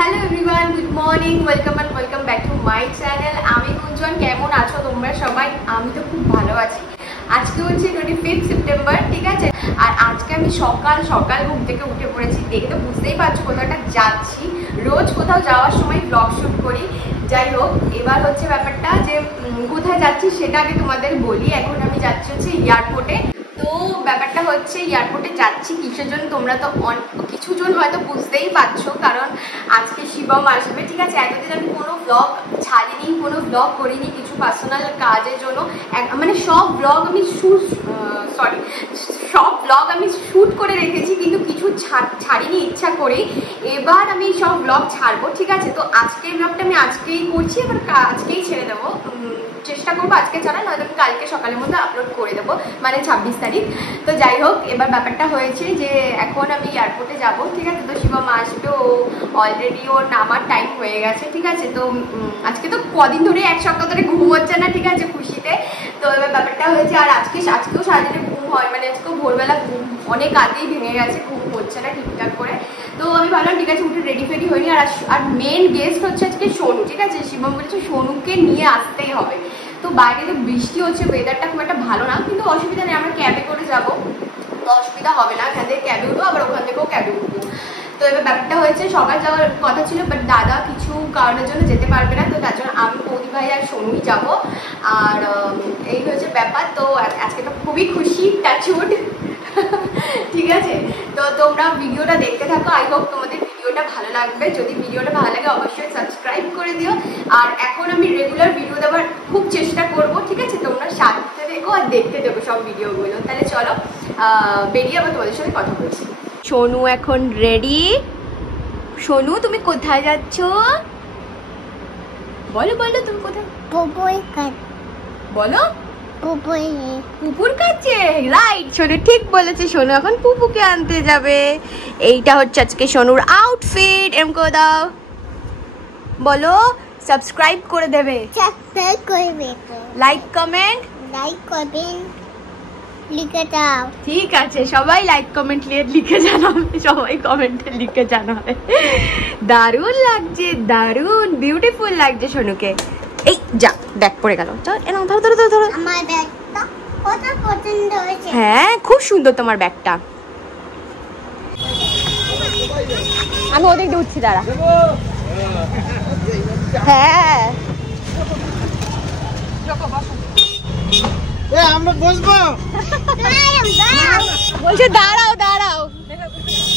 Hello everyone, good morning, welcome back to my channel. আমি গুঞ্জন। কেমন আছো তোমরা সবাই? আমি তো খুব ভালো আছি। আজকে হচ্ছে 25 সেপ্টেম্বর, ঠিক আছে? আর আজকে আমি সকাল সকাল ঘুম থেকে উঠে পড়েছি। দেখে তো বুঝতেই পারছো কোথাও একটা যাচ্ছি। রোজ কোথাও যাওয়ার সময় ব্লগ শুট করি। যাই হোক, এবার হচ্ছে ব্যাপারটা যে কোথায় যাচ্ছি সেটা আগে তোমাদের বলি। এখন আমি যাচ্ছি হচ্ছে এয়ারপোর্টে। তো ব্যাপারটা হচ্ছে এয়ারপোর্টে যাচ্ছি কিসের জন্য তোমরা তো কিছুজন হয়তো বুঝতেই পারছো, কারণ আজকে শিবম আসবে, ঠিক আছে? এতদিন আমি কোনো ব্লগ ছাড়িনি, কোনো ব্লগ করিনি, কিছু পার্সোনাল কাজের জন্য মানে সব ব্লগ আমি শ্যুট করে রেখেছি, কিন্তু কিছু ছাড়িনি ইচ্ছা করে। এবার আমি সব ব্লগ ছাড়বো, ঠিক আছে? তো আজকের ব্লগটা আমি আজকেই করছি, এবার আজকেই ছেড়ে দেবো। চেষ্টা করবো আজকে ছাড়া, নয়তো আমি কালকে সকালের মধ্যে আপলোড করে দেবো, মানে 26 তারিখ। তো যাই হোক, এবার ব্যাপারটা হয়েছে যে এখন আমি এয়ারপোর্টে যাব, ঠিক আছে? তো শিবম আসবে, ও অলরেডি ওর নামার টাইম হয়ে গেছে, ঠিক আছে? তো আজকে তো কদিন ধরে এক সপ্তাহ ধরে ঘুম হচ্ছে না, ঠিক আছে, খুশিতে। তো এবার ব্যাপারটা হয়েছে, আর আজকেও সারাদিনে ঘুম হয়, মানে আজকেও ভোরবেলা ঘুম অনেক আগেই ভেঙে গেছে, ঘুম হচ্ছে না ঠিকঠাক করে। তো আমি ভাবলাম ঠিক আছে, উঠে রেডি ফেডি হয়নি। আর মেন গেস্ট হচ্ছে আজকে সোনু, ঠিক আছে? শিবম বলেছে সোনুকে নিয়ে আসতেই হবে। তো বাইরে তো বৃষ্টি হচ্ছে, ওয়েদারটা খুব একটা ভালো না, কিন্তু অসুবিধা নেই, আমরা ক্যাবে করে যাবো, তো অসুবিধা হবে না। এখান থেকে ক্যাবে উঠবো, আবার ওখান থেকেও ক্যাবে উঠবো। তো এবার ব্যাপারটা হয়েছে, সকাল যাওয়ার কথা ছিল, বাট দাদা কিছু কারণের জন্য যেতে পারবে না, তো তার জন্য আমি, বৌদি ভাই আর সোনুই যাবো। আর এই হয়েছে ব্যাপার। তো আজকে তো খুবই খুশি, টাচউড। ঠিক আছে? তো তোমরা ভিডিওটা দেখতে থাকো। আই হোপ তোমাদের ভিডিওটা ভালো লাগবে। যদি ভিডিওটা ভালো লাগে অবশ্যই সাবস্ক্রাইব করে দিও। আর এখন আমি রেগুলার ভিডিও দেওয়ার খুব চেষ্টা করব, ঠিক আছে? তোমরা সাথে দেখো আর দেখতে দেবো সব ভিডিওগুলো। তাহলে চলো বেরিয়ে আবার তোমাদের সাথে কথা বলছি। সোনু এখন রেডি। সোনু, তুমি কোথায় যাচ্ছ? বলো বলো, তুমি কোথায়? বলো। পুপুর কাছে, রাইট। সোনু ঠিক বলেছে, সোনু এখন পুপুকে আনতে যাবে। এইটা হচ্ছে আজকে সোনুর আউটফিট। এরকম করে দাও, বলো সাবস্ক্রাইব করে দেবে, লাইক কমেন্ট লিখে দাও। ঠিক আছে, সবাই লাইক কমেন্ট লিখে জানাবে, সবাই কমেন্টে লিখে জানাবে। দারুণ লাগছে, দারুণ বিউটিফুল লাগছে সোনুকে। এই যা, ব্যাগ পড়ে গেল। চল, এনাও ধরো ধরো ধরো ধরো। আমার ব্যাগটা কত পছন্দ হয়েছে। হ্যাঁ, খুব সুন্দর তোমার ব্যাগটা। আমি ওদিক দিয়ে উঠছি, দাঁড়া। হ্যাঁ, আমরা বসবো। বলছে দাঁড়াও দাঁড়াও।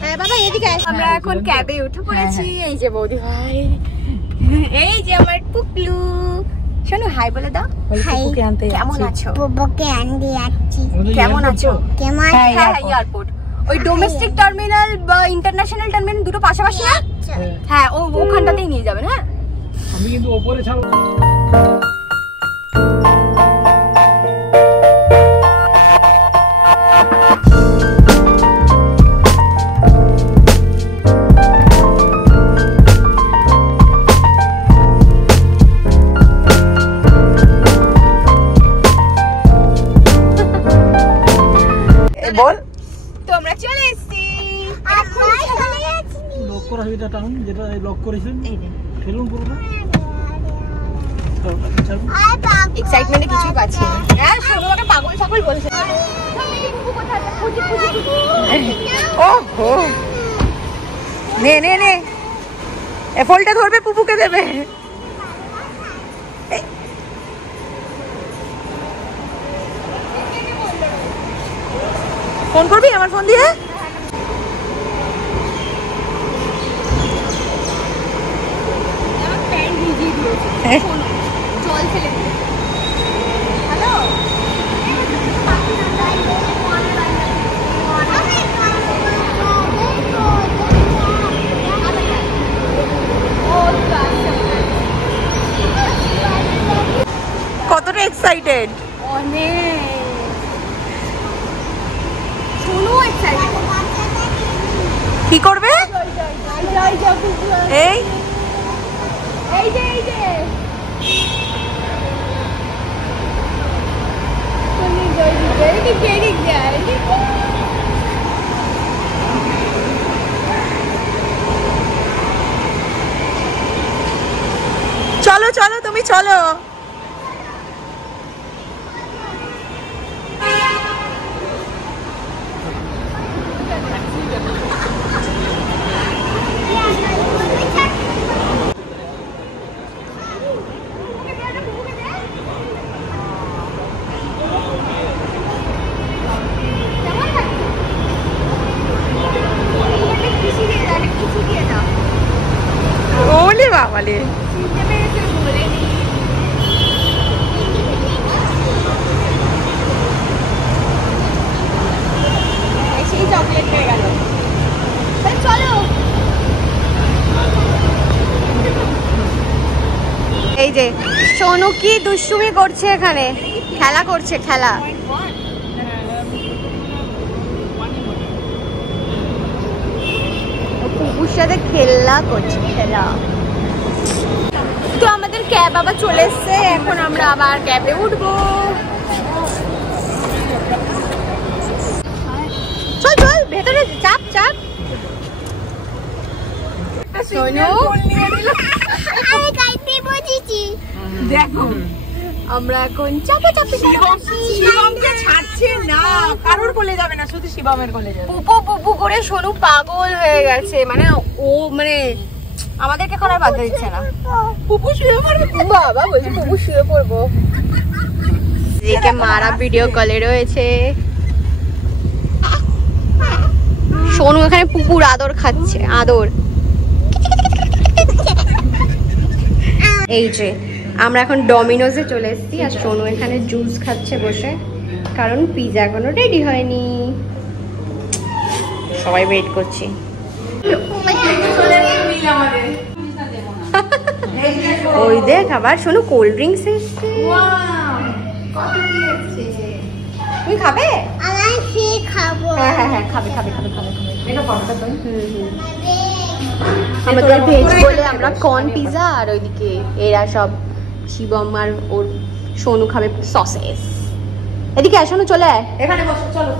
হ্যাঁ বাবা, এদিকে আমরা এখন ক্যাবে উঠে পড়েছি। এই যে বৌদি ভাই, এই যে আমার পুকলু। শোনো, হাই বলে দাও। পুপুকে আনতে কেমন আছো? পুপুকে আনতে যাচ্ছি। কেমন আছো? কেমন? হ্যাঁ, এয়ারপোর্ট। ওই ডোমেস্টিক টার্মিনাল বা ইন্টারন্যাশনাল টার্মিনাল দুটো পাশাপাশি না? হ্যাঁ, ওখানটাতেই নিয়ে যাবেন। হ্যাঁ, আমি কিন্তু উপরে ছাড়বো। বল, তো আমরা চলে এসেছি। লক করা এটা টাউন, যেটা লক করেছেন এই যে ফেলুন পুরোটা। এক্সাইটমেন্টে কিছু পাচ্ছি না। হ্যাঁ, সোনু আমাকে পাগল ছাগল বলছে। ওহো, নে নে নে, এ ফলটা ধরবে, পুপুকে দেবে। ফোন করবি আমার ফোন দিয়ে? জল ফেলে হ্যালো, কতটা এক্সাইটেড? অনেক। শুনো, এক্সাইটেড। কি করবে? এই এই যে চলো চলো তুমি চলো। ওলে বাবালে সেই চকলেট পেয়ে গেল। চলো এই যে সোনু কি দুষ্টুমি করছে এখানে, খেলা করছে খেলা। কুকুর সাথে খেলা করছে খেলা। তো আমাদের ক্যাব আবার চলে এসছে, এখন আমরা আবার ক্যাবে উঠবো। চল চল ভেতরে চাপ চাপ। সোনু আমি গাইতে বসেছি। দেখো আমরা এখন চাপা চাপি শিবমকে ছাড়ছে না, কারোর কোলে যাবে না, শুধু শিবমের কোলে যাবে। পুপু পুপু করে সোনু পাগল হয়ে গেছে, মানে ও মানে আমাদেরকে এখন আর বাধা দিচ্ছে না। পুপু শুয়ে পড়বে। বাবা বলছি পুপু শুয়ে পড়বো। এদিকে মারা ভিডিও কলে রয়েছে, সোনু এখানে পুকুর আদর খাচ্ছে, আদর। এই যে আমরা এখন ডমিনোজে চলে এসেছি, আর সোনু এখানে জুস খাচ্ছে বসে, কারণ পিজা এখনো রেডি হয়নি, সবাই ওয়েট করছি। ওই দেখ আবার সোনু কোল্ড ড্রিঙ্কস এসছে। তুমি খাবে? আমি কি খাবো? হ্যাঁ হ্যাঁ হ্যাঁ খাবে খাবে খাবে খাবে খাবে। এটা ফটোটা তো আমাদের ভেজ বলে আমরা কর্ন পিজা, আর ওইদিকে এরা সব শিবম আর ওর সোনু খাবে সসেস। এদিকে আয় সোনু, চলে আয়। এখানে বসো, চলো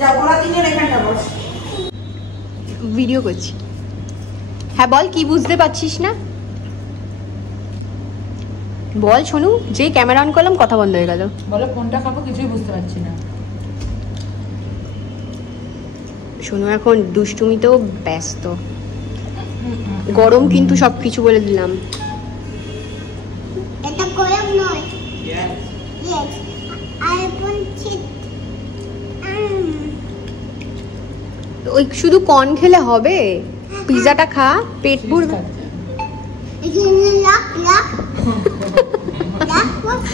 যাও, ওরা তিনজন এখানটা বস। ভিডিও করছি। হ্যাঁ বল, কি বুঝতে পারছিস না বল সোনু। যে ক্যামেরা অন করলাম কথা বন্ধ হয়ে গেল। বলো কোনটা খাবো, কিছুই বুঝতে পারছি না। সোনু এখন দুষ্টুমিতেও ব্যস্ত, গরম কিন্তু সবকিছু বলে দিলাম। এটা গরম নয়। Yes. I want it. ওই শুধু কর্ন খেলে হবে? পিজাটা খা, পেট ভরবে। Lock. Lock what's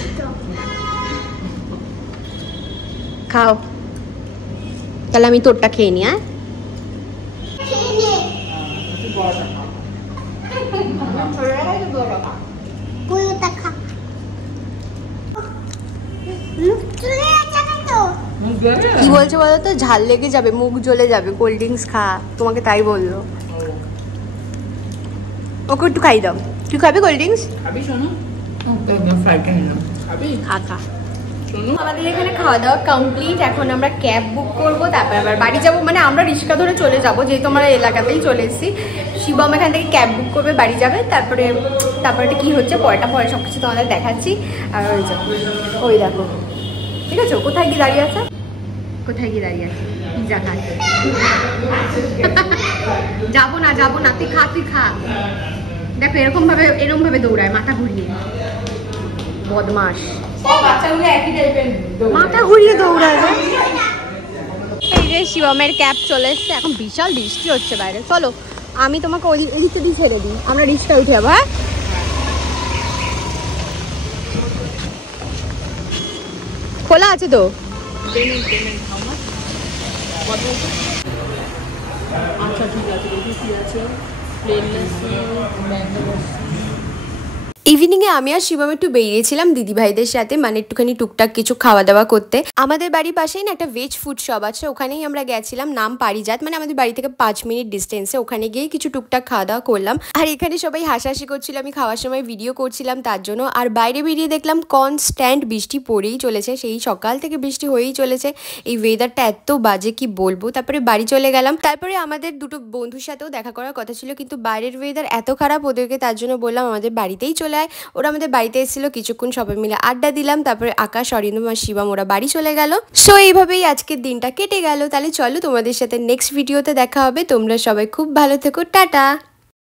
খাও, তাহলে আমি তোরটা খেয়ে নি। হ্যাঁ পুরোটা খা। চলে যাবে তো। কি বলছে বলো তো, ঝাল লেগে যাবে, মুখ জ্বলে যাবে, কোল্ড ড্রিঙ্কস খা। তোমাকে তাই বললো, ওকে একটু খাই দাও। তুই খাবি কোল্ড ড্রিঙ্কস? খাবি শোনো? একদম ফ্রাইড নিলাম, খাবি? খা খা। আমাদের এখানে খাওয়া দাওয়া কমপ্লিট, এখন আমরা ক্যাব বুক করবো, তারপর আবার বাড়ি যাবো। মানে আমরা রিক্সা ধরে চলে যাবো, যেহেতু আমরা এলাকাতেই চলে এসেছি। শিবম এখান থেকে ক্যাব বুক করবে, বাড়ি যাবে। তারপরে কি হচ্ছে পরে সব কিছু তোমাদের দেখাচ্ছি। আর ওই দেখো, ঠিক আছে কোথায় গিয়ে দাঁড়িয়ে আছে, পিজা খাচ্ছে। যাবো না, তুই খা। দেখো এরকম ভাবে দৌড়ায়, মাথা ঘুরিয়ে, বদমাস। বাচ্চাগুলো একই টাইপের, মাথা ঘুরিয়ে দৌড়ায়। এই যে শিবমের ক্যাব চলে এসছে, এখন বিশাল বৃষ্টি হচ্ছে বাইরে। চলো আমি তোমাকে এদিকে দিয়ে ছেড়ে দিই, আমরা রিক্সা উঠে যাবো। হ্যাঁ খোলা আছে তো? আচ্ছা ঠিক আছে, দেখি কি আছে। প্লেন ম্যাঙ্গো ইভিনিংয়ে আমি আর শিবম একটু বেরিয়েছিলাম দিদিভাইদের সাথে, মানে একটুখানি টুকটাক কিছু খাওয়া দাওয়া করতে। আমাদের বাড়ির পাশেই না একটা ভেজ ফুড শপ আছে, ওখানেই আমরা গেছিলাম, নাম পারিজাত, মানে আমাদের বাড়ি থেকে 5 মিনিট ডিস্টেন্সে। ওখানে গিয়ে কিছু টুকটাক খাওয়া দাওয়া করলাম। আর এখানে সবাই হাসাহাসি করছিল, আমি খাওয়ার সময় ভিডিও করছিলাম তার জন্য। আর বাইরে বেরিয়ে দেখলাম কনস্ট্যান্ট বৃষ্টি পড়েই চলেছে, সেই সকাল থেকে বৃষ্টি হয়েই চলেছে। এই ওয়েদারটা এত বাজে কি বলবো। তারপরে বাড়ি চলে গেলাম। তারপরে আমাদের দুটো বন্ধুর সাথেও দেখা করার কথা ছিল, কিন্তু বাইরের ওয়েদার এত খারাপ, ওদেরকে তার জন্য বললাম আমাদের বাড়িতেই চলে আয়। ওরা আমাদের বাড়িতে এসেছিল, কিছুক্ষণ সবাই মিলে আড্ডা দিলাম। তারপরে আকাশ, অরিন্দম আর শিবম ওরা বাড়ি চলে গেল। সো এইভাবেই আজকের দিনটা কেটে গেল। তাহলে চলো তোমাদের সাথে নেক্সট ভিডিওতে দেখা হবে। তোমরা সবাই খুব ভালো থেকো, টাটা।